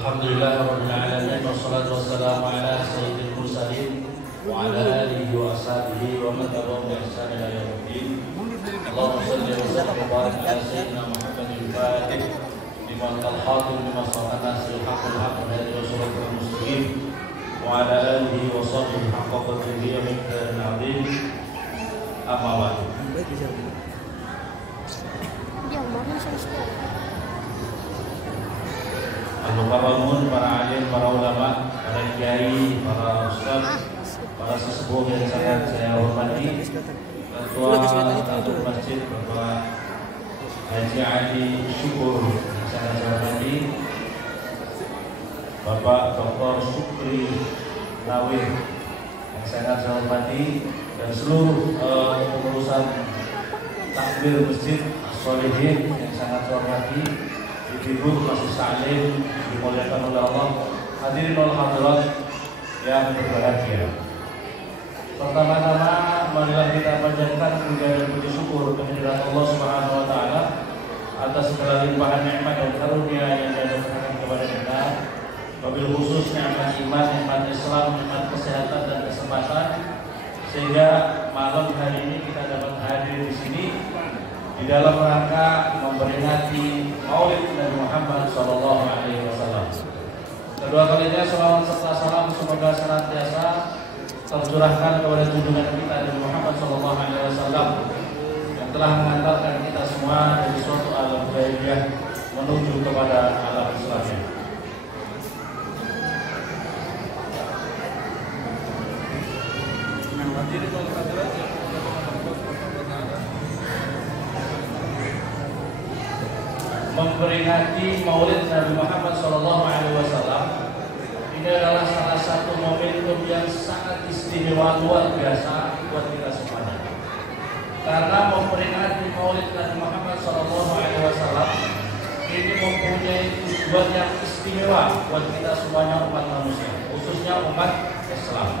Alhamdulillahirabbil alamin wassalatu wassalamu ala sayyidil mursalin wa ala alihi wa ashabihi wa man tabi'ahum bi ihsan ila yaumiddin. Allahumma shalli wa sallim wa barik ala sayyidina Muhammadin fatih lima al-khatim lima sabaqana sil haqqil haqq wa hadi rasulil mustaqim wa ala alihi wa sahbihi haqqa qadrihi wa miqdaril azim. Amma ba'du. Al-Mukarramun, para alim, para ulama, para kiai, para ustaz, para sesepuh yang sangat saya hormati, Ketua Tatuk Masjid Bapak Haji Ali Syukur yang sangat saya hormati, Bapak Dr. Sukri Nawir yang sangat saya hormati, dan seluruh pengurusan takbir Masjid As-Solihin yang sangat saya hormati, ibu-ibu masih salim dimuliakan oleh Allah, hadirin wal hadirat yang berbahagia. Pertama-tama marilah kita panjatkan puja dan puji syukur kehadirat Allah Subhanahu wa taala atas segala limpahan nikmat dan karunia yang dianugerahkan kepada kita. Wabil khusus nikmat iman, nikmat Islam, nikmat kesehatan dan kesempatan, sehingga malam hari ini kita dapat hadir di sini di dalam rangka memperingati Maulid Nabi Muhammad SAW. Kedua kalinya salawat serta salam semoga senantiasa tercurahkan kepada junjungan kita Nabi Muhammad SAW yang telah mengantarkan kita semua dari suatu alam jahiliyah menuju kepada alam Islam. Memperingati Maulid Nabi Muhammad SAW ini adalah salah satu momentum yang sangat istimewa, luar biasa buat kita semuanya. Karena memperingati Maulid Nabi Muhammad SAW ini mempunyai tujuan yang istimewa buat kita semuanya umat manusia, khususnya umat Islam.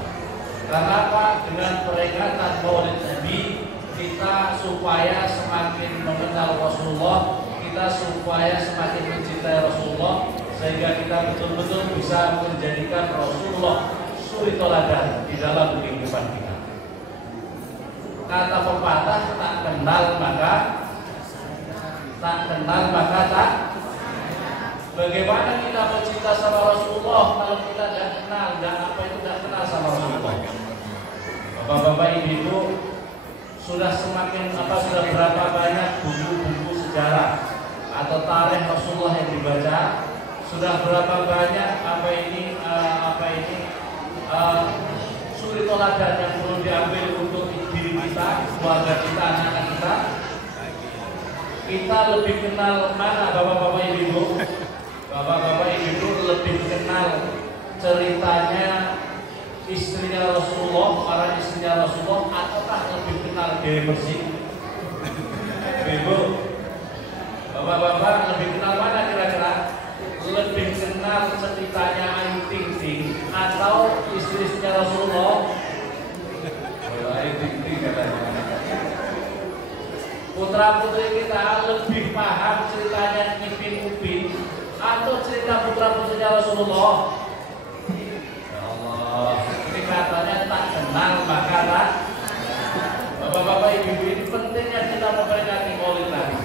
Karena apa? Dengan peringatan Maulid Nabi kita supaya semakin mengenal Rasulullah, kita supaya semakin mencintai Rasulullah, sehingga kita betul-betul bisa menjadikan Rasulullah suri teladan di dalam kehidupan kita. Kata pepatah, tak kenal maka tak. Bagaimana kita mencinta sama Rasulullah kalau kita tidak kenal, tidak kenal sama Rasulullah? Bapak-bapak, ibu-ibu, sudah berapa banyak buku-buku sejarah atau tarikh Rasulullah yang dibaca, sudah berapa banyak suri teladan yang perlu diambil untuk diri kita, keluarga kita, anak-anak kita. Kita lebih kenal mana, bapak-bapak ibu-ibu? Bapak-bapak ibu-ibu lebih kenal ceritanya istrinya Rasulullah, para istrinya Rasulullah, ataukah lebih kenal Dewi Persik? Ibu, bapak-bapak lebih kenal mana kira-kira? Lebih kenal ceritanya Ayu Ting Ting atau istri-istrinya Rasulullah? Ayu Ting Ting katanya. Putra-putri kita lebih paham ceritanya Ipin Upin atau cerita putra-putrinya Rasulullah? Ya Allah, ini katanya tak kenal maka tak. Bapak-bapak ibu-ibu, ini pentingnya kita memperingati Maulid Nabi.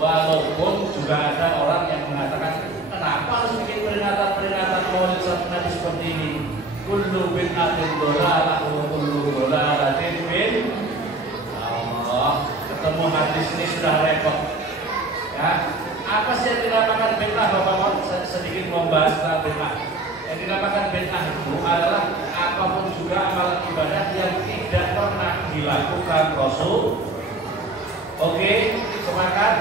Walaupun juga ada orang yang mengatakan, kenapa harus bikin peringatan Maulid Nabi seperti ini? Kullu bid'atin dhalalah wa kullu dhalalatin fin Allah. Ketemu hadis ini sudah repot. Ya, apa sih yang dinamakan bid'ah, Bapak-bapak? Saya sedikit membahas tentang bid'ah. Yang dinamakan bid'ah itu adalah apapun juga amalan ibadah yang tidak pernah dilakukan Rasul. Oke, sepakat?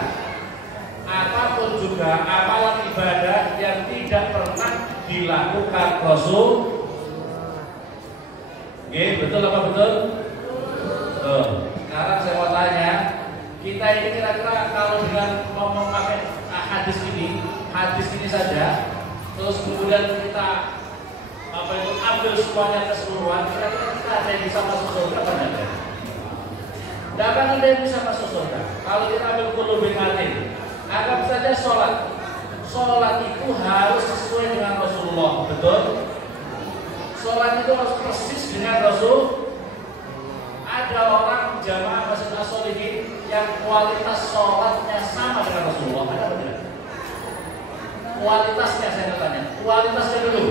Apapun juga amalan ibadah yang tidak pernah dilakukan Rasul. Oke, betul apa betul? Betul. Sekarang saya mau tanya, kita ini kira-kira kalau dengan memakai hadis ini saja, terus kemudian kita ambil semuanya keseluruhan, kira-kira kita ada yang bisa masuk surga apa tidak? Tidak akan ada yang bisa masuk surga. Kalau kita ambil kullu bid'atin, anggap saja sholat sholat itu harus sesuai dengan Rasulullah, betul? Sholat itu harus persis dengan Rasul. Ada orang jamaah Masjid As-Sholihin yang kualitas sholatnya sama dengan Rasulullah, ada apa tidak? Kualitasnya saya tanya, kualitasnya dulu.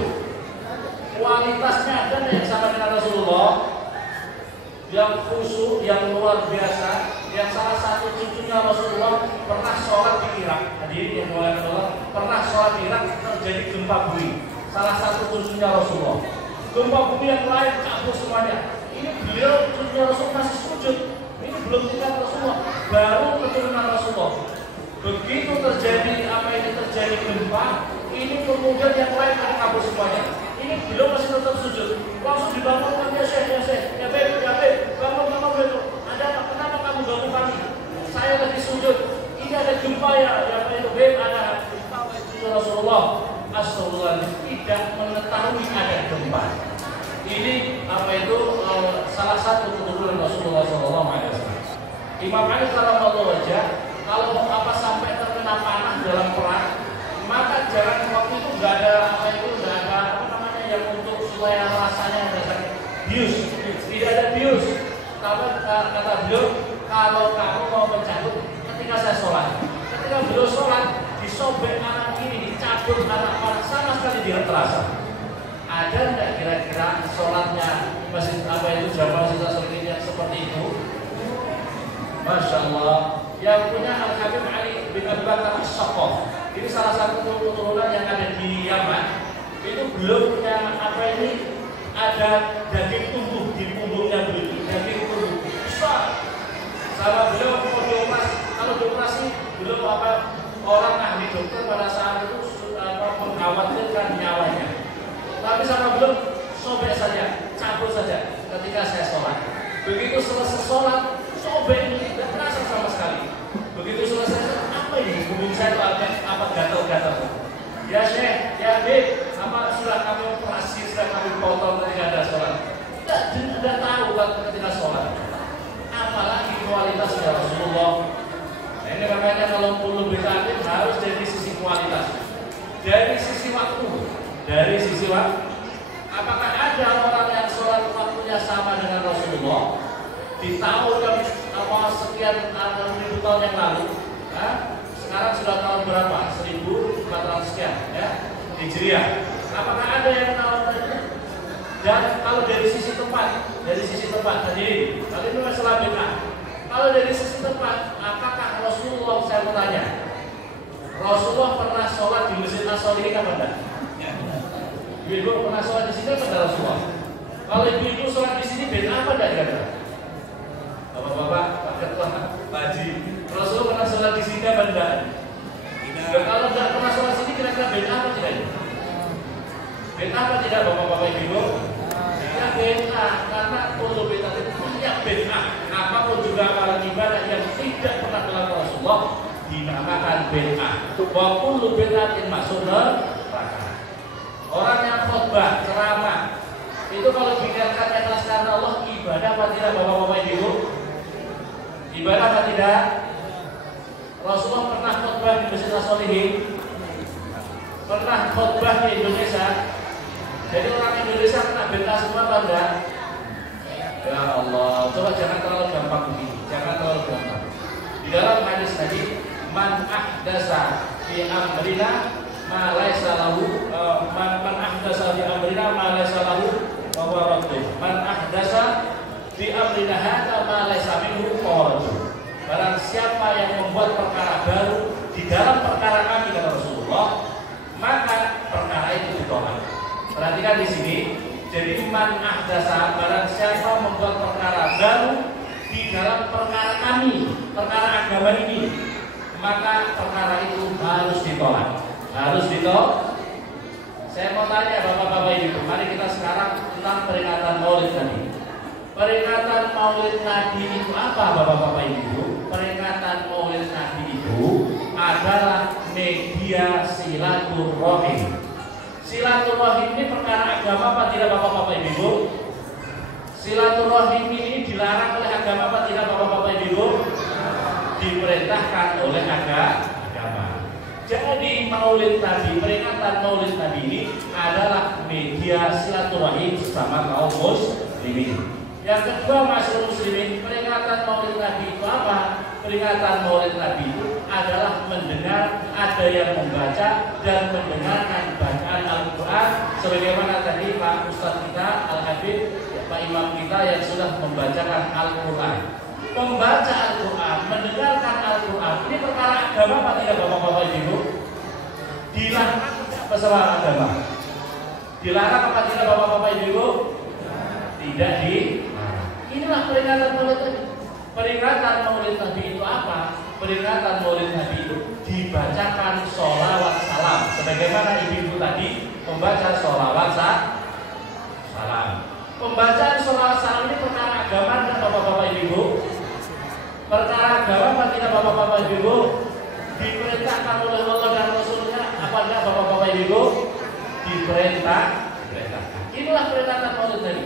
Kualitasnya ada yang sama dengan Rasulullah, yang khusyuk, yang luar biasa, yang salah satu cucunya Rasulullah pernah sholat di Irak. Hadirin yang mulia Allah, pernah sholat di Irak terjadi gempa bumi. Salah satu cucunya Rasulullah. Gempa bumi yang lain kabur semuanya. Ini beliau cucunya Rasul masih sujud. Ini belum tinggal Rasulullah, baru keturunan Rasulullah. Begitu terjadi apa ini terjadi gempa, ini kemudian yang lain ada kabur semuanya. Ini beliau masih tetap sujud. Langsung dibangunkan, ya Syekh, ya Beb, bangun betul. Ada apa? Kenapa kamu bangun kami? Saya lagi sujud. Ini ada gempa ya Beb, ada gempa. Rasulullah Astagfirullah tidak mengetahui ada gempa. Ini apa itu salah satu keturunan Rasulullah SAW. Imam Ali Karamallahu wajah, kalau apa sampai terkena panah dalam perang, maka jangan waktu itu nggak ada yang untuk supaya rasanya tidak bius, tidak ada bius. Kata beliau, kalau kamu mau mencabut ketika saya sholat, ketika beliau sholat disobek anak ini, dicabut anak panah, sama sekali tidak terasa. Ada tidak kira-kira sholatnya masjid apa itu jamaah Masjid As-Sholihin yang seperti itu? Masya Allah. Yang punya Al-Habib Ali bin Abi Bakar As-Saqqaf, ini salah satu keturunan yang ada di Yaman. Itu belum punya apa ini, ada daging tumbuh di punggungnya beliau, daging tumbuh besar. Sama beliau mau dioperasi, kalau dioperasi belum apa orang ahli dokter pada saat itu mengkhawatirkan nyawanya. Tapi sama belum sobek saja, cabut saja ketika saya sholat. Begitu selesai sholat, sobek ini tidak terasa sama sekali. Begitu selesai, apa ini? Punggung saya itu apa gatal-gatal. Ya Syekh, ya Bib, apa sudah kami operasi, sudah kami potong ketika ada sholat. Tidak tahu ketika sholat. Apalagi kualitasnya Rasulullah. Nah, ini makanya kalau perlu bid'ah harus dari sisi kualitas, dari sisi waktu, dari sisi waktu. Apakah ada orang yang sholat waktunya sama dengan Rasulullah di tahun yang sekian ribu tahun yang lalu? Sekarang sudah tahun berapa? 1400 sekian ya, Hijriah. Apakah ada yang tahu itu? Dan kalau dari sisi tempat tadi, kali ini masalah bid'ah. Kalau dari sisi tempat, apakah Rasulullah, saya mau tanya, Rasulullah pernah sholat di Masjid As-Sholihin apa enggak? Ibu pernah sholat di sini apa enggak Rasulullah? Kalau ibu sholat di sini bid'ah apa enggak kira-kira? Bapak-bapak, Pak Ketua, Pak Haji, Rasulullah pernah sholat di sini apa enggak? Dan kalau tidak pernah sholat sini kira-kira bid'ah apa tidak? Bid'ah apa tidak bapak-bapak ibu? Ya bid'ah, karena kullu bid'ah itu punya bid'ah. Apapun juga amalan ibadah yang tidak pernah dilakukan Rasulullah dinamakan bid'ah. Wa kullu bid'atin masukna. Orang yang khutbah, ceramah itu kalau dikatakan ikhlas karena Allah, ibadah apa tidak bapak-bapak ibu? Ibadah apa tidak? Rasulullah pernah khutbah di Masjid As-Sholihin, pernah khutbah di Indonesia. Jadi orang Indonesia kena bid'ah semua apa enggak? Ya Allah, coba jangan terlalu gampang begini, jangan terlalu gampang. Di dalam hadis tadi, man ahdasa fi amrina ma laisa lahu, man ahdasa fi amrina ma laisa lahu wa huwa raddun. Man ahdasa fi amrina hadza ma laisa minhu fa huwa raddun. Barang siapa yang membuat perkara baru di dalam perkara kami kata Rasulullah, maka perkara itu ditolak. Perhatikan di sini. Jadi man ahdasa, barang siapa membuat perkara baru di dalam perkara kami, perkara agama ini, maka perkara itu harus ditolak. Harus ditolak. Saya mau tanya bapak-bapak ibu, mari kita sekarang tentang peringatan Maulid Nabi. Peringatan Maulid Nabi itu apa bapak-bapak ibu? Peringatan Maulid Nabi itu adalah media silaturahim. Silaturahim ini perkara agama apa tidak bapak-bapak ibu? Silaturahim ini dilarang oleh agama apa tidak bapak-bapak ibu? Diperintahkan oleh agama. Jadi Maulid Nabi, peringatan Maulid Nabi ini adalah media silaturahim sesama kaum muslimin. Yang kedua, masyarakat muslimin, peringatan Maulid Nabi itu apa? Peringatan Maulid Nabi itu adalah mendengar ada yang membaca dan mendengarkan bacaan Al-Quran, sebagaimana tadi Pak Ustadz kita Al-Habib, Pak Imam kita yang sudah membacakan Al-Quran. Membaca Al-Quran, mendengarkan Al-Quran, ini perkara agama apa tidak Bapak-Bapak Ibu? Dilarang bersama agama. Dilarang apa tidak Bapak-Bapak Ibu? Tidak di. Inilah peringatan Maulid Nabi. Peringatan Maulid Nabi itu apa? Peringatan Maulid Nabi itu dibacakan sholawat salam. Sebagaimana ibu tadi membaca sholawat salam. Pembacaan sholawat salam ini perkara agama dan Bapak-Bapak Ibu. Perkara agama apa tidak Bapak-Bapak Ibu? Diperintahkan oleh Allah dan Rasulnya. Apa enggak Bapak-Bapak Ibu? Diperintah. Inilah peringatan Maulid Nabi.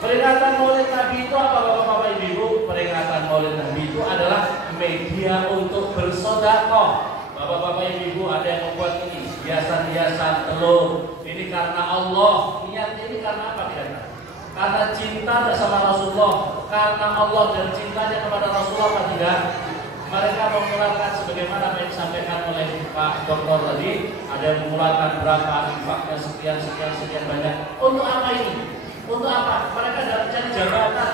Peringatan Maulid Nabi itu apa Bapak-Bapak Ibu? Peringatan Maulid Nabi itu adalah media untuk bersedekah. Bapak-Bapak Ibu ada yang membuat ini hiasan-hiasan telur. Ini karena Allah. Niat ini karena apa kira-kira? Karena cinta bersama Rasulullah, karena Allah dan cintanya kepada Rasulullah apa tidak? Mereka mengeluarkan sebagaimana yang disampaikan oleh Pak Dokter tadi, ada yang mengeluarkan berapa infaknya sekian banyak. Untuk apa ini? Untuk apa? Mereka tidak mencari jabatan,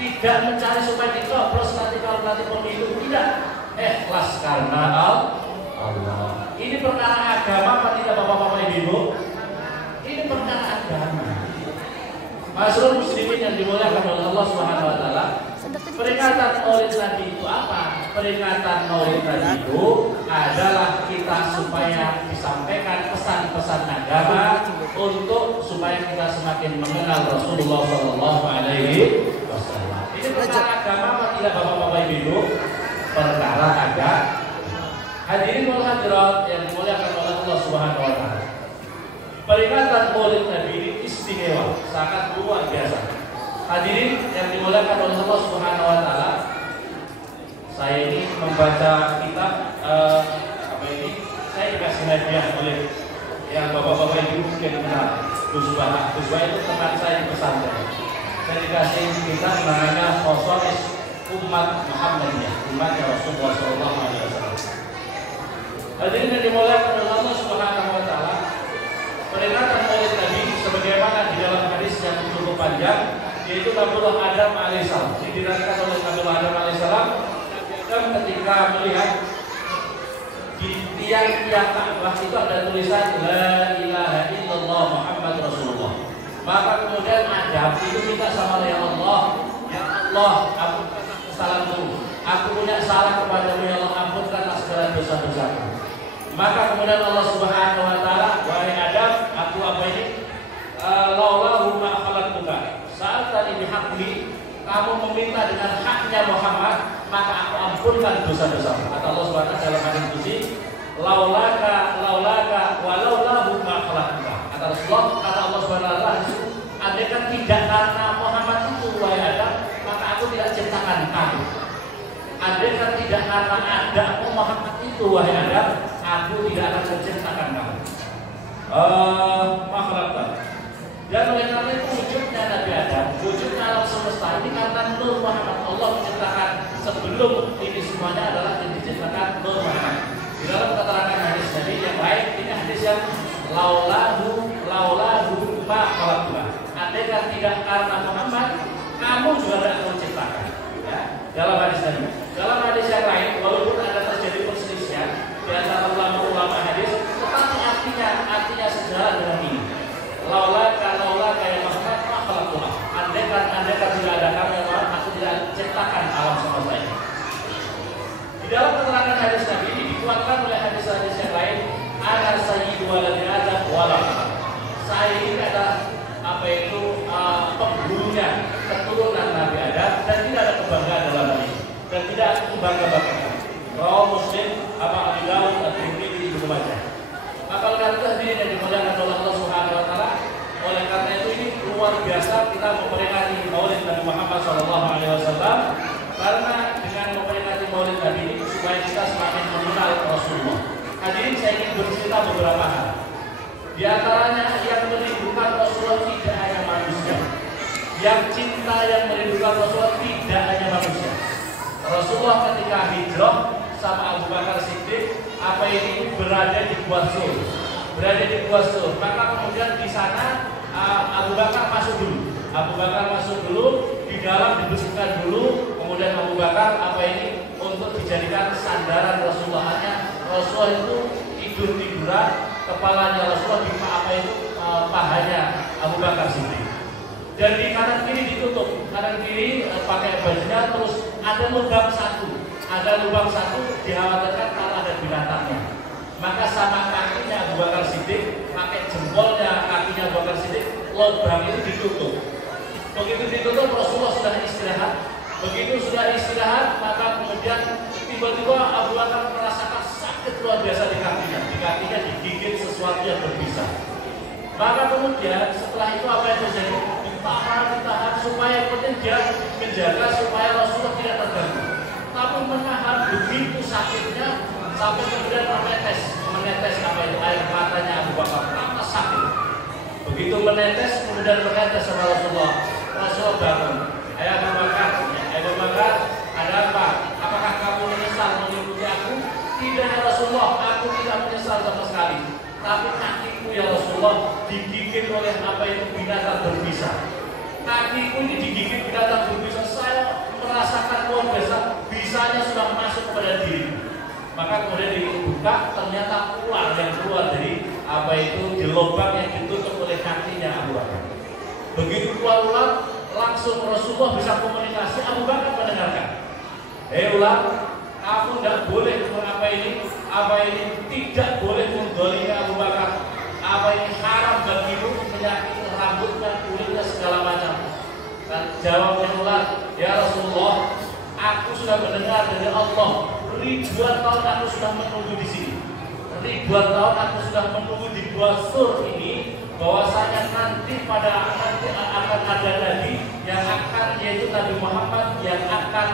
tidak mencari supaya dicoblos nanti kalau nanti pemilu, tidak. Ikhlas karena Allah. Ini perkara agama apa tidak Bapak-Bapak Ibu? Ini perkara agama. Masyarakat muslimin yang dimuliakan oleh Allah Subhanahu wa taala. Peringatan Maulid Nabi itu apa? Peringatan Maulid Nabi itu adalah kita supaya disampaikan pesan-pesan agama untuk supaya kita semakin mengenal Rasulullah Shallallahu Alaihi Wasallam. Ini perkara agama apa tidak Bapak-Bapak Ibu? Perkara agama. Hadirin wal hadirat yang dimuliakan oleh Allah Subhanahu wa taala. Peringatan Maulid Nabi ini istimewa, sangat luar biasa. Hadirin yang dimuliakan oleh Allah Subhanahu wa taala. Saya ini membaca kitab apa ini? Saya dikasih hadiah oleh yang Bapak-bapak Ibu mungkin kenal. Gus-Bah itu teman saya di pesantren. Saya dikasih kitab namanya Khosois Umat Muhammadiyah, umatnya Rasulullah sallallahu alaihi wasallam. Hadirin yang dimuliakan oleh Allah Subhanahu wa taala. Peringatan Maulid Nabi sebagaimana di dalam hadis yang cukup panjang, yaitu Nabiullah Adam alaihissalam. Ini diriwayatkan oleh Nabiullah Adam alaihissalam dan ketika melihat di tiang-tiang Ka'bah itu ada tulisan La ilaha illallah Muhammad Rasulullah. Maka kemudian Adam itu minta sama ya Allah, aku kesalahanku, aku punya salah kepadamu ya Allah, ampunkanlah segala dosa-dosaku. Maka kemudian Allah Subhanahu wa taala, wahai Adam, aku apa ini? Laulahu ma khalaqtuka. Saat tadi bihaqli, kamu meminta dengan haknya Muhammad, maka aku ampunkan dosa-dosamu. Kata Allah Subhanahu wa taala dalam hadis qudsi, laulaka walaulahu ma khalaqtuka. Kata Rasulullah, kata Allah Subhanahu wa taala, andaikan tidak karena Muhammad itu wahai Adam, maka aku tidak ciptakan kamu. Andaikan tidak karena ada Muhammad itu wahai Adam, aku tidak akan menciptakan kamu. Makhluk. Dan oleh karena itu wujudnya Nabi Adam, wujudnya alam semesta ini karena Nur Muhammad. Allah menciptakan sebelum ini semuanya adalah yang diciptakan Nur Muhammad. Di dalam keterangan hadis Nabi yang lain, ini hadis yang laulahu ma khalaqtuka. Andaikan tidak karena Muhammad, kamu juga tidak akan menciptakan. Ya, dalam hadis Nabi. Dalam hadis yang lain, walaupun ada terjadi perselisihan di antara ulama hadis, tetapi artinya sejalan dengan ini. Laulaka ya Muhammad ma khalaqtuka. Andaikan tidak ada kamu ya Muhammad, aku tidak ciptakan alam semesta ini. Di dalam keterangan hadis Nabi ini dikuatkan oleh hadis-hadis yang lain. Ana sayyidu waladi Adam wala. Saya ini adalah pemburunya keturunan Nabi Adam dan tidak ada kebanggaan dalam hal ini dan tidak membangga-banggakan. Rawah Muslim, Abu Dawud, At-Tirmidzi, Ibnu Majah. Maka oleh karena itu hadirin yang dimuliakan oleh Allah Subhanahu wa taala, oleh karena itu ini luar biasa kita memperingati Maulid Nabi Muhammad sallallahu alaihi wasallam karena dengan memperingati Maulid Nabi ini supaya kita semakin mengenal Rasulullah. Hadirin, saya ingin bercerita beberapa hal. Di antaranya yang merindukan Rasulullah tidak hanya manusia. Yang cinta yang merindukan Rasulullah tidak hanya manusia. Rasulullah ketika hijrah sama Abu Bakar Siddiq, apa ini berada di Gua Sur. Berada di Gua Sur. Maka kemudian di sana Abu Bakar masuk dulu. Abu Bakar masuk dulu, di dalam dibersihkan dulu. Kemudian Abu Bakar apa ini untuk dijadikan sandaran Rasulullah. Hanya Rasulullah itu tidur-tiduran, kepalanya Rasulullah di pahanya Abu Bakar Siddiq. Dan di kanan kiri ditutup, kanan kiri pakai bajunya, terus ada lubang satu. Ada lubang satu, dikhawatirkan kalau ada binatangnya. Maka sama kakinya Abu Bakar Siddiq, pakai jempolnya kakinya Abu Bakar Siddiq, lubang itu ditutup. Begitu ditutup, Rasulullah sudah istirahat. Begitu sudah istirahat, maka kemudian tiba-tiba Abu Bakar merasakan sakit luar biasa di kakinya. Di kakinya digigit sesuatu yang berbisa. Maka kemudian setelah itu apa yang terjadi? Ditahan supaya kemudian dia menjaga supaya Rasulullah tidak terganggu. Tapi menahan begitu sakitnya sampai kemudian menetes apa itu air matanya Abu Bakar karena sakit. Begitu menetes kemudian menetes sama Rasulullah. Rasulullah bangun. Abu Bakar, ada apa? Apakah kamu menyesal mengikuti aku? Tidak ya Rasulullah, aku tidak menyesal sama sekali. Tapi kakiku ya Rasulullah digigit oleh apa itu binatang berbisa. Kakiku ini digigit binatang berbisa. Saya merasakan luar biasa, bisanya sudah masuk kepada diri. Maka kemudian dibuka, ternyata ular yang keluar dari apa itu di lubang yang ditutup oleh kakinya Abu Bakar. Begitu keluar ular, langsung Rasulullah bisa komunikasi. Abu Bakar mendengarkan. Ular, aku tidak boleh apa ini tidak boleh menggolimi Abu Bakar. Apa ini haram bagimu menyakiti rambutnya, kulitnya segala macam. Dan jawabnya ular, ya Rasulullah, aku sudah mendengar dari Allah. Ribuan tahun aku sudah menunggu di sini. Ribuan tahun aku sudah menunggu di Gua Sur ini, bahwasanya nanti akan ada nabi yang akan, yaitu Nabi Muhammad yang akan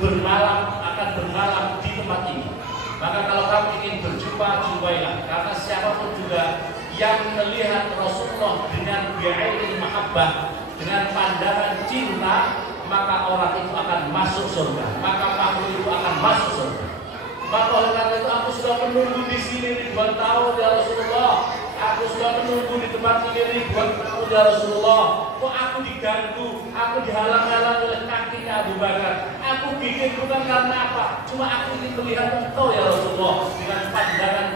bermalam di tempat ini. Maka kalau kamu ingin berjumpa, jumpailah, karena siapapun juga yang melihat Rasulullah dengan bi'ainil mahabbah, dengan pandangan cinta, maka orang itu akan masuk surga. Maka makhluk itu akan masuk surga. Maka oleh karena itu aku sudah menunggu di sini ribuan tahun ya Rasulullah. Aku sudah menunggu di tempat ini ribuan tahun ya Rasulullah. Kok aku diganggu, aku dihalang-halang oleh kakinya Abu Bakar. Aku gigit bukan karena apa, cuma aku ingin melihat engkau ya Rasulullah dengan pandangan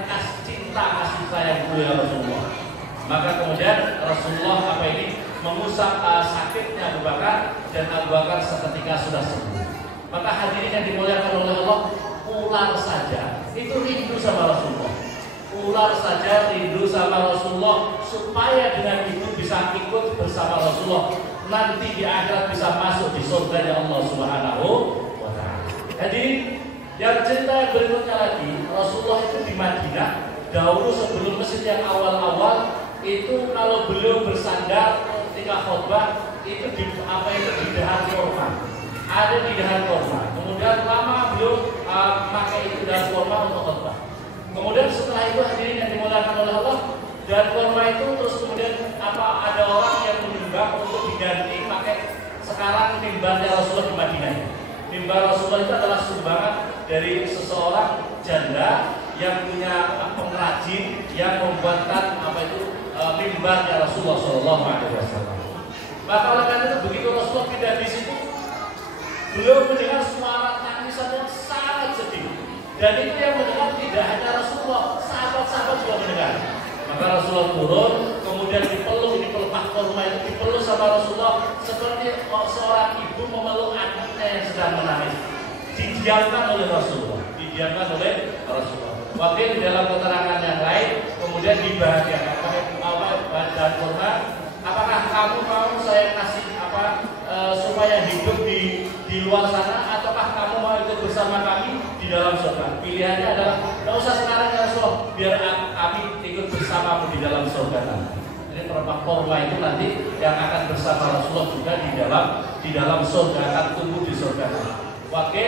cinta kasih sayangku ya Rasulullah. Maka kemudian Rasulullah mengusap sakitnya Abu Bakar, dan Abu Bakar seketika sudah sembuh. Maka hadirin yang dimuliakan oleh Allah, ular saja itu rindu sama Rasulullah. Ular saja rindu sama Rasulullah supaya dengan itu bisa ikut bersama Rasulullah nanti di akhirat, bisa masuk di surga Allah Subhanahu wa taala. Hadirin, yang cerita yang berikutnya lagi, Rasulullah itu di Madinah dahulu sebelum masjid yang awal-awal itu kalau beliau bersandar ketika khutbah itu di dahan kurma. Ada di dahan kurma. Kemudian lama beliau pakai itu dahan kurma untuk khutbah. Kemudian setelah itu hadirin yang dimuliakan oleh Allah, dahan kurma itu terus kemudian ada orang yang menyumbang untuk diganti pakai sekarang mimbarnya Rasulullah di Madinah. Mimbar Rasulullah itu adalah sumbangan dari seseorang janda yang punya pengrajin yang membuatkan mimbarnya Rasulullah SAW. Maka oleh karena itu begitu Rasulullah pindah di situ, beliau mendengar suara tangisan yang sangat sedih. Dan itu yang mendengar tidak hanya Rasulullah, sahabat-sahabat juga mendengar. Maka Rasulullah turun, kemudian dipeluk di pelepah kurma itu, dipeluk sama Rasulullah seperti seorang ibu memeluk anaknya yang sedang menangis. Didiamkan oleh Rasulullah. Waktu di dalam keterangan yang lain, kemudian dibahagiakan dan kurma. Apakah kamu mau saya kasih supaya hidup di luar sana, ataukah kamu mau ikut bersama kami di dalam surga? Pilihannya adalah tidak usah sekarang ya Rasulullah, biar kami ikut bersamamu di dalam surga nanti. Jadi pelepah kurma itu nanti yang akan bersama Rasulullah juga di dalam surga, akan tumbuh di surga. Oke,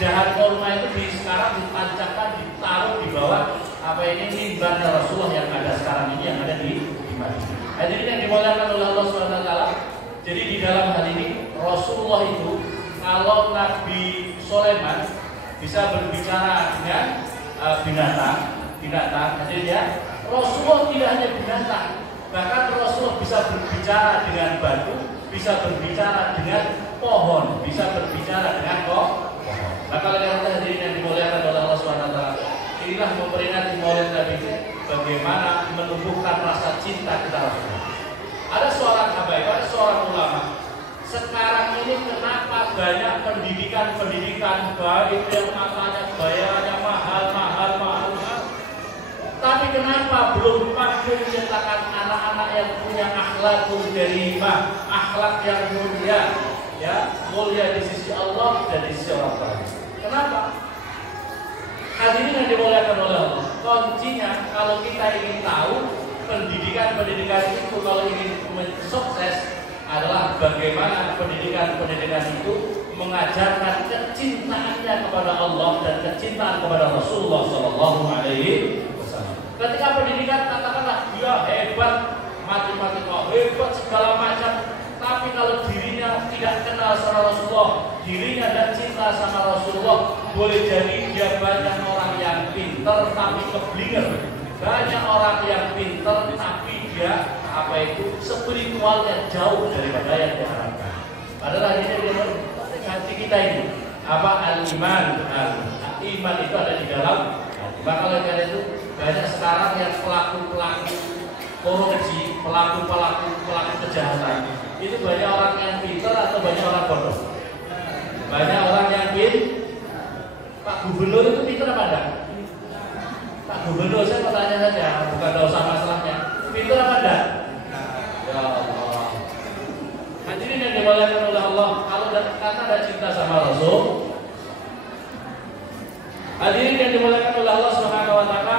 dahan kurma itu sekarang ditancapkan, ditaruh di ini mimbarnya Rasulullah yang ada sekarang ini, yang ada di Madinah. Hadirin yang dimuliakan oleh Allah SWT. Jadi di dalam hal ini Rasulullah itu, kalau Nabi Sulaiman bisa berbicara dengan binatang, jadi ya Rasulullah tidak hanya binatang, bahkan Rasulullah bisa berbicara dengan batu, bisa berbicara dengan pohon, bisa berbicara dengan pohon. Maka oleh hadirin yang dimuliakan oleh Allah SWT, inilah memperingati Maulid Nabi bagaimana menumbuhkan rasa cinta kita Rasulullah. Ada seorang habaib, ada seorang ulama. Sekarang ini kenapa banyak pendidikan baik yang matanya bayarnya mahal, tapi kenapa belum mampu menciptakan anak-anak yang punya akhlakul karimah, akhlak yang mulia, ya, mulia di sisi Allah dan di sisi orang lain. Kenapa? Hadirin yang dimuliakan oleh Allah, kuncinya kalau kita ingin tahu pendidikan itu, kalau ingin sukses, adalah bagaimana pendidikan itu mengajarkan kecintaannya kepada Allah dan kecintaan kepada Rasulullah SAW. Ketika pendidikan katakanlah dia hebat, matematika hebat segala macam, tapi kalau dirinya tidak kenal sama Rasulullah, dirinya dan cinta sama Rasulullah, boleh jadi dia banyak orang yang pintar tapi keblinger. Banyak orang yang pintar tapi dia spiritualnya jauh daripada yang diharapkan. Padahal ini hati kita ini al-iman itu ada di dalam hati. Maka oleh karena itu banyak sekarang yang pelaku korupsi, pelaku kejahatan, itu banyak orang yang pintar atau banyak orang bodoh? Banyak orang yang Pak Gubernur itu pintar apa enggak? Pak Gubernur, saya mau tanya saja, bukan ada usah masalahnya. Pintar apa enggak? Ya Allah. Hadirin yang dimuliakan oleh Allah, kalau karena ada cinta sama Rasul. Hadirin yang dimuliakan oleh Allah Subhanahu wa taala,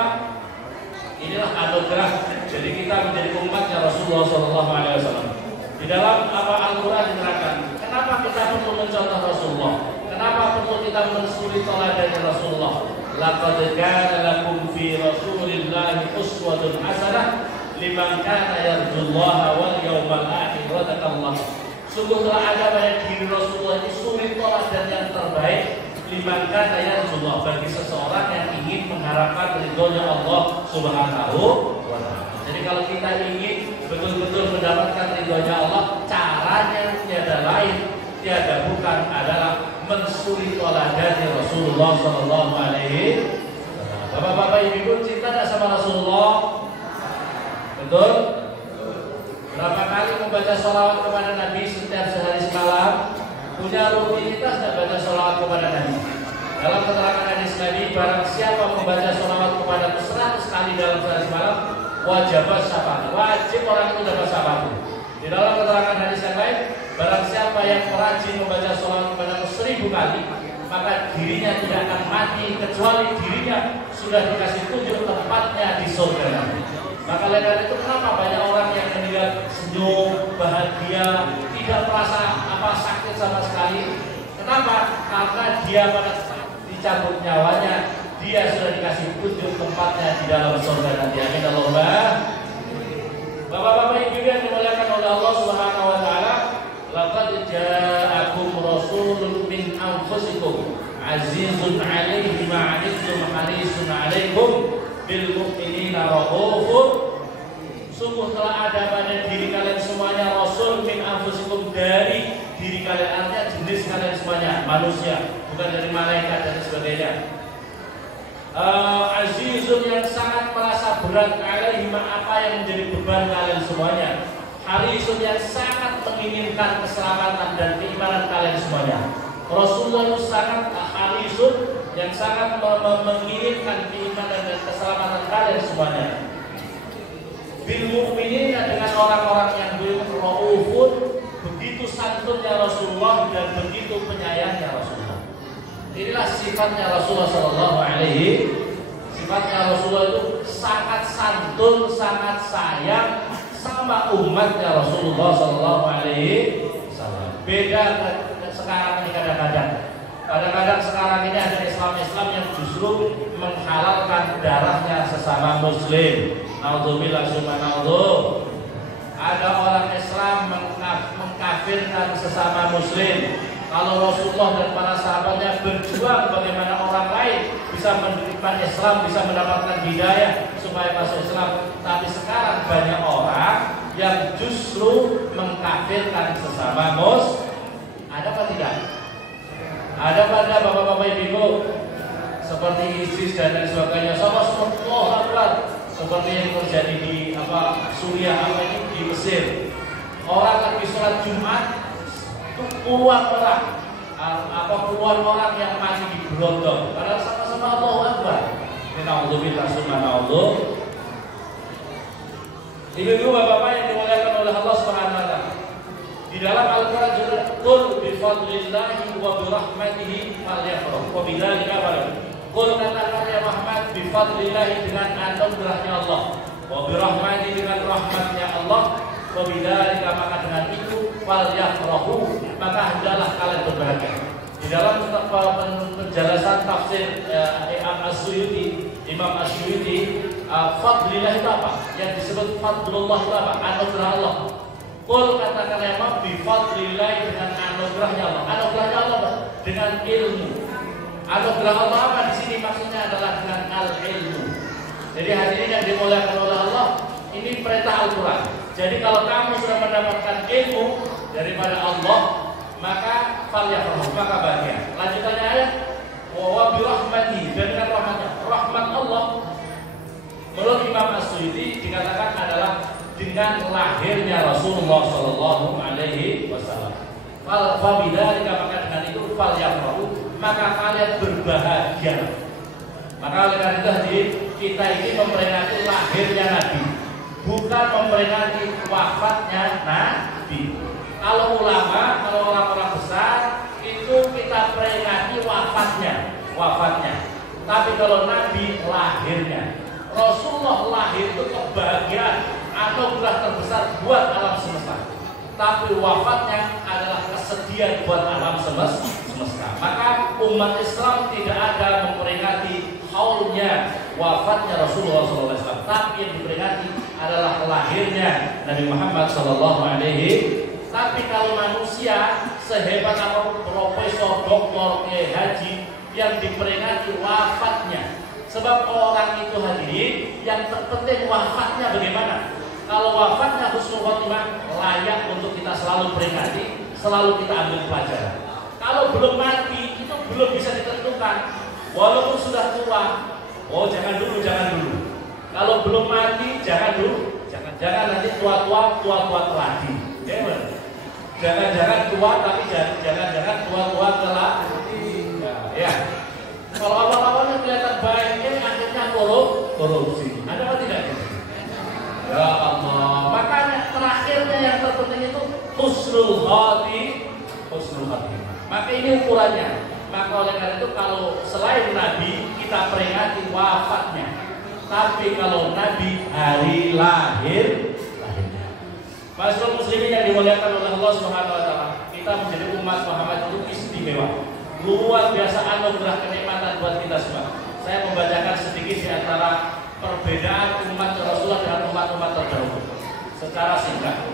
inilah anugerah. Jadi kita menjadi umatnya Rasulullah SAW. Di dalam Al-Quran diterangkan, kenapa kita perlu mencontoh Rasulullah? Kenapa perlu kita mensuri teladan Rasulullah? Laqad kana lakum fi Rasulillahi uswatun hasanah liman kana yarjullaha wal yawmal akhir wa taqallah. Sungguh telah ada pada diri Rasulullah itu suri teladan yang terbaik liman kana yarjullah, bagi seseorang yang ingin mengharapkan ridhonya Allah Subhanahu wa taala. Jadi kalau kita ingin betul-betul mendapatkan ridhonya Allah, caranya tiada lain, tiada bukan adalah mensuri teladan Rasulullah Sallallahu Alaihi Wasallam. Bapak-bapak, ibu-ibu, cinta tak sama Rasulullah? Betul? Berapa kali membaca sholawat kepada Nabi setiap sehari semalam? Punya rutinitas tak baca sholawat kepada Nabi? Dalam keterangan hadis Nabi, barang siapa membaca sholawat kepada 100 kali dalam sehari semalam, wajib orang itu dapat syafaat. Di dalam keterangan hadis yang lain, barang siapa yang rajin membaca sholawat kepada 1000 kali, maka dirinya tidak akan mati kecuali dirinya sudah dikasih tunjuk tempatnya di surga. Maka oleh karena itu, kenapa banyak orang yang meninggal senyum, bahagia, tidak merasa sakit sama sekali? Kenapa? Karena dia pada saat dicabut nyawanya, dia sudah dikasih tunjuk tempatnya di dalam surga nanti. Amin Allahumma. Bapak-bapak, ibu yang dimuliakan oleh Allah Subhanahu wa taala, laqad ja'akum rasulun min anfusikum azizun 'alaihi ma 'anittum harisun 'alaikum bil mu'minina raufur. Sungguh telah ada pada diri kalian semuanya rasul min anfusikum, dari diri kalian, artinya jenis kalian semuanya manusia, bukan dari malaikat dan sebagainya. Azizun, yang sangat merasa berat, alaihi apa yang menjadi beban kalian semuanya. Harisun, yang sangat menginginkan keselamatan dan keimanan kalian semuanya. Rasulullah itu sangat harisun, yang sangat menginginkan keimanan dan keselamatan kalian semuanya. Bil mu'minina, dengan orang-orang yang raufun, begitu santunnya Rasulullah dan begitu penyayangnya Rasulullah. Inilah sifatnya Rasulullah Sallallahu Alaihi. Sifatnya Rasulullah itu sangat santun, sangat sayang sama umatnya Rasulullah Sallallahu Alaihi Wasallam. Beda sekarang ini kadang-kadang sekarang ini ada Islam yang justru justru menghalalkan darahnya sesama muslim. Naudzubillah summa naudzu. Ada orang Islam mengkafirkan sesama muslim. Kalau Rasulullah dan para sahabatnya berjuang bagaimana orang lain bisa menerima Islam, bisa mendapatkan hidayah supaya masuk Islam, tapi sekarang banyak orang yang justru mengkafirkan sesama muslim. Ada apa tidak? Ada pada bapak-bapak ibu seperti ISIS dan lain sebagainya, sama seperti yang terjadi di Suriah ini di Mesir. Orang lagi sholat Jumat, puluhan orang yang mati di gelondong, padahal sama-sama Allahu Akbar. Naudzubillah summa naudzu. Ibu-ibu, bapak-bapak yang dimuliakan oleh Allah Subhanahu wa taala. Di dalam Al-Qur'an juga qul bi fadlillahi wa bi rahmatihi falyafrahu wa bidzalika farih. Qul katakan ya Muhammad bi fadlillahi dengan anugerahnya Allah, wa bi rahmatihi dengan rahmatnya Allah, wa bidzalika maka dengan itu falyafrahu maka hendaklah kalian berbahagia. Di dalam penjelasan tafsir Imam Asyuyuti, fadlillah itu apa? Yang disebut fadlullah itu apa? Anugerah Allah. Qul katakan ya Muhammad bi fadlillah dengan anugerahnya Allah. Anugerahnya Allah dengan ilmu. Anugerah Allah apa di sini maksudnya adalah dengan al-ilmu. Jadi hadirin yang dimuliakan oleh Allah, ini perintah Al-Qur'an. Jadi kalau kamu sudah mendapatkan ilmu daripada Allah, maka falyafrahu, maka bahagia. Lanjutannya ayat wa bi rahmatihi, dan dengan rahmatnya. Rahmat Allah menurut Imam Asyuyuti dikatakan adalah dengan lahirnya Rasulullah sallallahu alaihi wasallam. Fa bidzalika maka dengan itu falyafrahu, maka kalian berbahagia. Maka oleh karena itu kita ini memperingati lahirnya Nabi, bukan memperingati wafatnya Nabi. Kalau ulama, kalau orang-orang besar itu kita peringati wafatnya. Tapi kalau Nabi lahirnya, Rasulullah lahir itu kebahagiaan, anugerah terbesar buat alam semesta. Tapi wafatnya adalah kesedihan buat alam semesta. Maka umat Islam tidak ada memperingati haulnya wafatnya Rasulullah SAW, tapi yang diperingati adalah lahirnya Nabi Muhammad SAW. Tapi kalau manusia sehebat apapun, profesor, doktor, haji, yang diperingati wafatnya. Sebab orang itu hadirin, yang terpenting wafatnya bagaimana. Kalau wafatnya husnul khotimah, layak untuk kita selalu peringati, selalu kita ambil pelajaran. Kalau belum mati, itu belum bisa ditentukan. Walaupun sudah tua, jangan dulu. Kalau belum mati, jangan dulu. Jangan nanti tua terladi. Jangan tua, tapi jangan tua terladi. Ya. Kalau awal-awalnya kelihatan baik, akhirnya korupsi. Ada apa tidak? Ya Allah. Makanya terakhirnya yang terpenting itu husnul khotimah. Maka ini ukurannya. Maka oleh karena itu kalau selain Nabi kita peringati wafatnya. Tapi kalau Nabi hari lahirnya. Masyaallah muslimin yang dimuliakan oleh Allah Subhanahu wa taala, kita menjadi umat Muhammad itu istimewa. Luar biasa anugerah kenikmatan buat kita semua. Saya membacakan sedikit di antara perbedaan umat Rasulullah dengan umat-umat terdahulu secara singkat.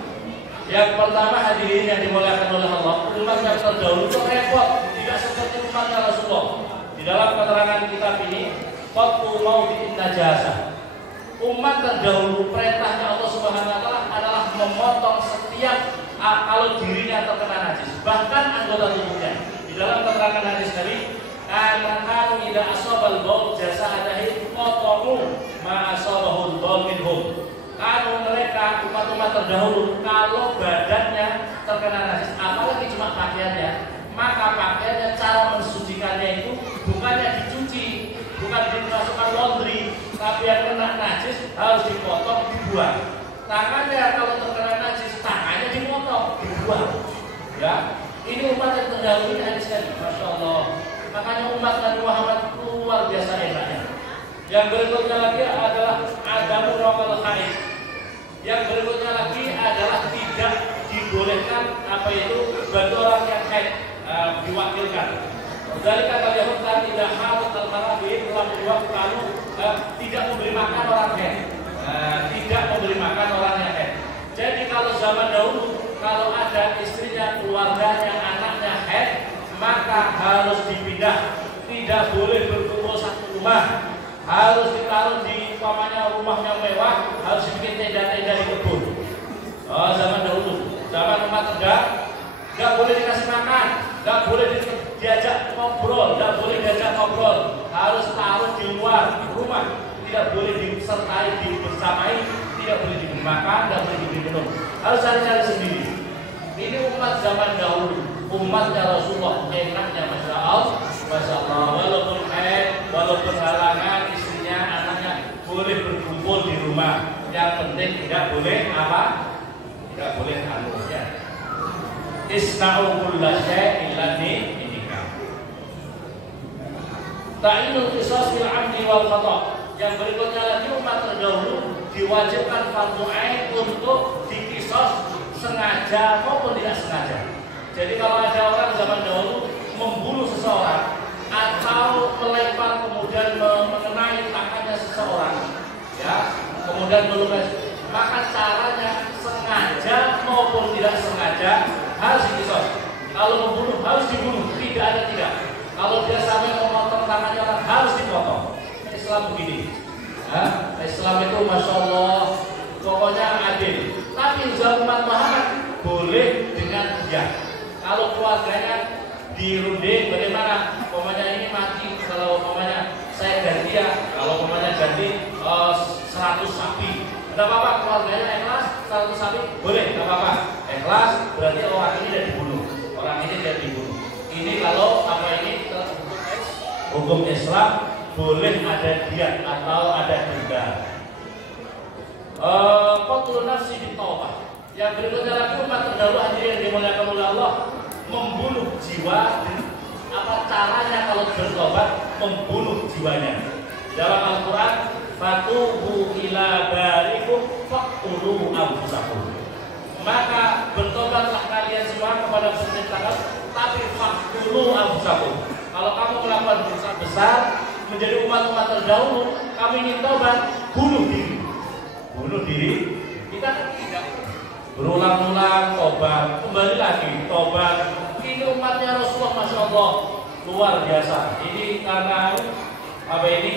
Yang pertama hadirin yang dimuliakan oleh Allah, umat yang terdahulu itu repot, tidak seperti umatnya Rasulullah. Di dalam keterangan kitab ini, qattu mautin najasa. Umat terdahulu perintahnya Allah Subhanahu wa taala adalah memotong setiap kalau dirinya terkena najis, bahkan anggota tubuhnya. Di dalam keterangan hadis Nabi, kanu idza asabal baul jasadahi qatamu ma asabahul baul minhum. Kanu mereka umat-umat terdahulu kalau badannya terkena najis, apalagi cuma pakaiannya, maka pakaiannya cara mensucikannya itu bukannya dicuci, bukan dimasukkan laundry, tapi yang kena najis harus dipotong, dibuang. Tangannya kalau terkena najis, tangannya dipotong, dibuang. Ya, ini umat yang terdahulu ini hadis sekali, masya Allah. Makanya umat Nabi Muhammad luar biasa enaknya. Yang berikutnya lagi adalah adamu rokal haid. Yang berikutnya lagi adalah tidak dibolehkan bantu orang yang haid diwakilkan. Dari kata Yahud tidak harus al-marabin zaman dahulu kalau ada istrinya, keluarganya, anaknya haid, maka harus dipindah, tidak boleh berkumpul satu rumah, harus ditaruh di rumahnya mewah, harus dibikin tenda-tenda di kebun. Zaman dahulu, zaman rumah tangga, nggak boleh dikasih makan, nggak boleh diajak ngobrol, nggak boleh diajak ngobrol, harus taruh di luar rumah, tidak boleh disertai, dibersamai, tidak boleh diberi makan, tidak boleh diberi minum, harus cari-cari sendiri. Ini umat zaman dahulu, umatnya Rasulullah, enaknya Masya Allah, walaupun haid, walaupun halangan, istrinya, anaknya boleh berkumpul di rumah. Yang penting tidak boleh apa? Tidak boleh ya. Isna'u kulla syai'in illa nikah. Ta'inul qisas bil 'amdi wal khata'. Yang berikutnya lagi umat terdahulu diwajibkan fardu ain untuk dikisos sengaja maupun tidak sengaja. Jadi kalau ada orang zaman dahulu membunuh seseorang atau melempar kemudian mengenai tangannya seseorang, ya, kemudian melukai, maka caranya sengaja maupun tidak sengaja harus dikisos. Kalau membunuh harus dibunuh, tidak ada tidak. Kalau dia sampai memotong tangannya orang harus dipotong. Islam begini, ya, Islam itu Masya Allah pokoknya adil. Tapi zaman Muhammad boleh dengan dia. Kalau keluarganya dirunding, bagaimana? Pokoknya ini mati. Kalau pokoknya saya ganti ya. Kalau pokoknya ganti 100 sapi. Tidak apa-apa, keluarganya ikhlas 100 sapi boleh, tidak apa-apa. Ikhlas berarti orang ini tidak dibunuh. Orang ini tidak dibunuh. Ini kalau apa ini hukum Islam boleh ada diat atau ada denda. Qatlun nafsi bitawbah. Yang berikutnya lagi umat terdahulu hadirin yang dimuliakan oleh Allah, membunuh jiwa. Apa caranya kalau bertobat membunuh jiwanya? Dalam Al-Quran, fatubu ila barikum faqtulu anfusakum. Maka bertobatlah kalian semua kepada pencipta, tapi faqtulu anfusakum. Kalau kamu melakukan dosa besar menjadi umat-umat terdahulu, kamu ingin tobat, bunuh diri. Bunuh diri, kita tidak berulang-ulang tobat, kembali lagi tobat. Ini umatnya Rasulullah, Masya Allah, luar biasa. Ini karena apa ini?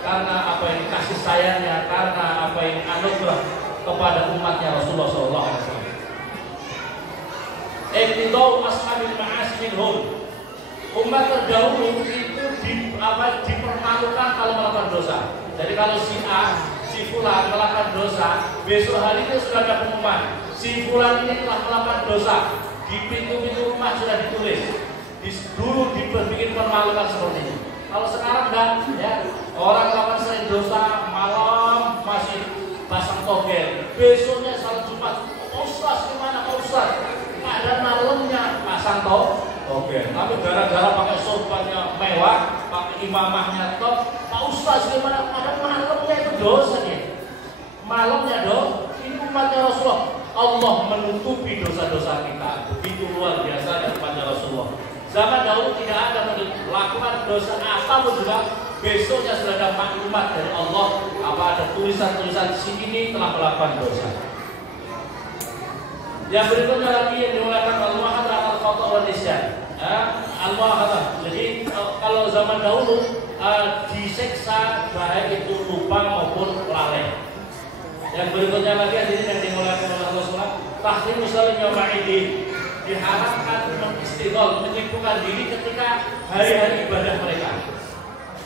Karena apa ini kasih sayangnya, karena apa ini anugerah kepada umatnya Rasulullah SAW. Iqtidau ashabil ma'asi minhum. Umat terdahulu itu dipermalukan kalau melakukan dosa. Jadi kalau si A, si fulan melakukan dosa, besok hari itu sudah ada pengumuman, si fulan ini telah melakukan dosa. Di pintu-pintu rumah sudah ditulis. Dulu dibikin permalukan seperti ini. Kalau sekarang enggak, ya, orang melakukan selain dosa malam masih pasang togel, besoknya salat Jumat, Ustaz gimana Pak Ustaz? Ada malamnya pasang togel. Tapi gara-gara pakai sorbannya mewah, pakai imamahnya top, Pak Ustaz gimana? Ada malamnya itu dosa ya. Malamnya dong, ini umatnya Rasulullah. Allah menutupi dosa-dosa kita. Begitu luar biasa kepada Rasulullah. Zaman dahulu tidak ada melakukan dosa apapun juga, besoknya sudah ada maklumat dari Allah, apa ada tulisan-tulisan di sini telah melakukan dosa. Yang berikutnya lagi yang dimuliakan Allah adalah al-khata wal nisyan. Allah. Jadi kalau zaman dahulu disiksa baik itu lupa maupun lalai. Yang berikutnya lagi yang dimuliakan oleh Allah SWT, tahrim muslim yaumaidin, diharapkan mengistighol, menyibukkan diri ketika hari-hari ibadah mereka.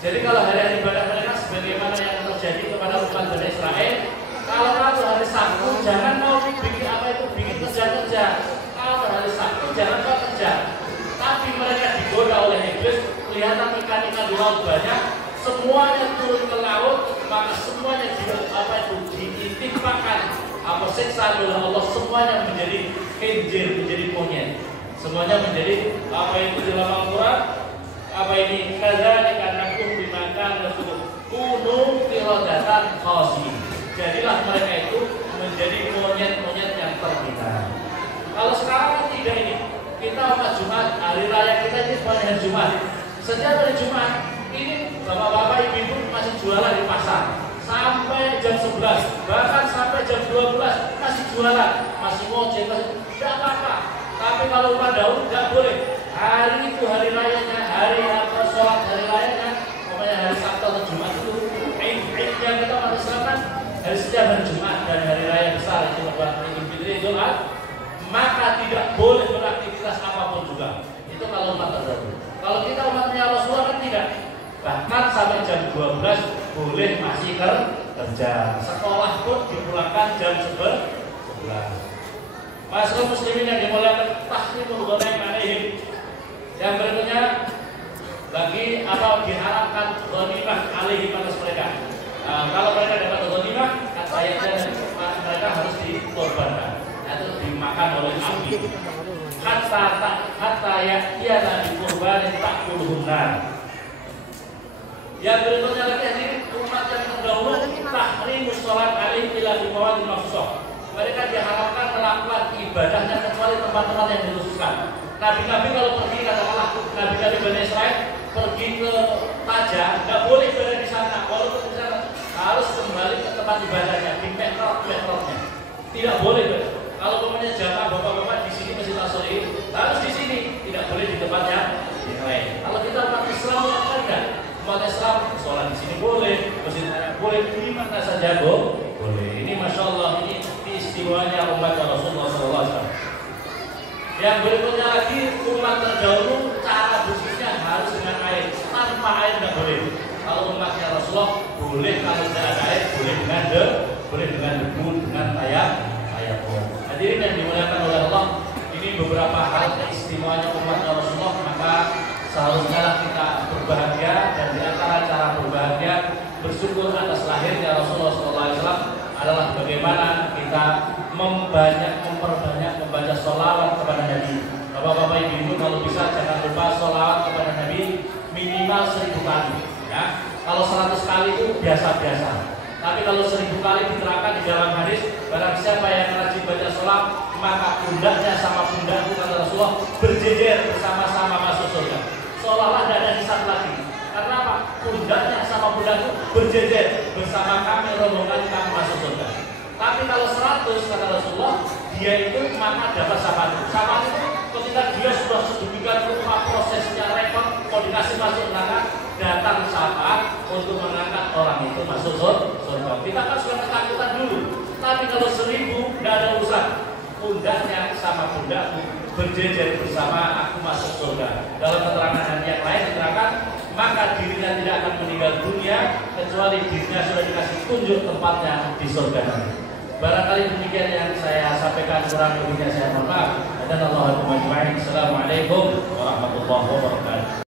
Jadi kalau hari-hari ibadah mereka sebagaimana yang terjadi kepada umat Bani Israel, kalau hari Sabtu jangan mau bikin kerja-kerja. Kalau hari Sabtu jangan mau kerja. Tapi mereka digoda oleh iblis, kelihatan ikan-ikan di laut banyak, semuanya turun ke laut, maka semuanya ditimpakan siksa oleh Allah, semuanya menjadi khinzir, menjadi monyet. Semuanya menjadi apa itu di dalam Al-Quran, apa ini kadzalika nakum bimakan rasul kunu qiradatan khasiin. Jadilah mereka itu menjadi monyet-monyet yang terbina. Kalau sekarang kan tidak ini. Kita umat Jumat, hari raya kita ini semuanya hari Jumat. Sejak hari Jumat ini bapak-bapak ibu-ibu masih jualan di pasar sampai jam 11, bahkan sampai jam 12 12 masih jualan, masih ngojek, masih tidak apa-apa. Tapi kalau umat dahulu tidak boleh. Hari itu hari rayanya, hari apa sholat hari rayanya, pokoknya hari Sabtu atau Jumat itu, Eid yang kita umat Islam kan hari setiap hari Jumat dan hari raya besar itu adalah Idul Fitri Jumat, maka tidak boleh beraktivitas apapun juga. Itu kalau umat terdahulu. Kalau kita umatnya Rasulullah kan tidak. Bahkan sampai jam 12 boleh masih kerja. Sekolah pun dipulangkan jam 11. Masyarakat muslimin yang dimuliakan tahrimul ghanaim alaihim. Yang berikutnya bagi apa diharapkan ghanimah alaihim atas mereka. Kalau mereka dapat ghanimah, kata ayatnya mereka harus dikorbankan atau dimakan oleh api. Hatta ya'tiyana bi qurbanin ta'kuluhun nar. Yang berikutnya lagi ini umat yang terdahulu tahrimus sholat alaihim ila bi mawadin makhsusah. Mereka diharapkan melakukan ibadahnya kecuali tempat-tempat yang dikhususkan. Nabi-nabi kalau pergi, katakanlah Nabi-nabi Bani Israel pergi ke Taja, nggak boleh ibadah di sana. Walaupun di sana harus kembali ke tempat ibadahnya di mihrabnya. Tidak boleh. Kalau kemudian jamaah bapak-bapak di sini masjid Al-Soli harus di sini, tidak boleh di tempatnya yang lain. Kalau kita umat Islam tidak, umat Islam sholat di sini boleh, masjid boleh, di mana saja boleh. Ini masya Allah, ini istimewanya umat Rasulullah SAW. Yang berikutnya lagi umat terdahulu cara bersihnya harus dengan air, tanpa air tidak boleh. Kalau umatnya Rasulullah boleh, kalau tidak ada air boleh dengan debu, dengan tayamum. Hadirin yang dimuliakan oleh Allah, ini beberapa hal keistimewanya umat Rasulullah, maka seharusnya kita berbahagia, dan di antara cara berbahagia bersyukur atas lahirnya Rasulullah SAW adalah bagaimana kita memperbanyak membaca sholawat kepada Nabi. Bapak-bapak ibu-ibu kalau bisa jangan lupa sholawat kepada Nabi minimal 1000 kali. Ya, kalau 100 kali itu biasa-biasa. Tapi kalau 1000 kali diterangkan di dalam hadis, barang siapa yang rajin baca sholawat maka pundaknya sama pundakku kata Rasulullah berjejer bersama-sama masuk surga. Seolah-olah tidak ada hisab lagi. Karena apa? Pundaknya sama pundakku berjejer bersama kami rombongan kami masuk surga. Tapi kalau 100 kata Rasulullah, dia itu maka dapat syafaat. Syafaat itu ketika dia sudah sedemikian rupa prosesnya repot, koordinasi masuk neraka, datang syafaat untuk mengangkat orang itu masuk surga. Kita kan sudah ketakutan dulu. Tapi kalau 1000 tidak ada urusan. Pundaknya sama pundakku berjejer bersama aku masuk surga. Dalam keterangan yang lain diterangkan, maka dirinya tidak akan meninggal dunia kecuali dirinya sudah dikasih tunjuk tempatnya di surga. Barangkali demikian yang saya sampaikan, kurang lebihnya saya mohon maaf. Dan Assalamualaikum warahmatullahi wabarakatuh.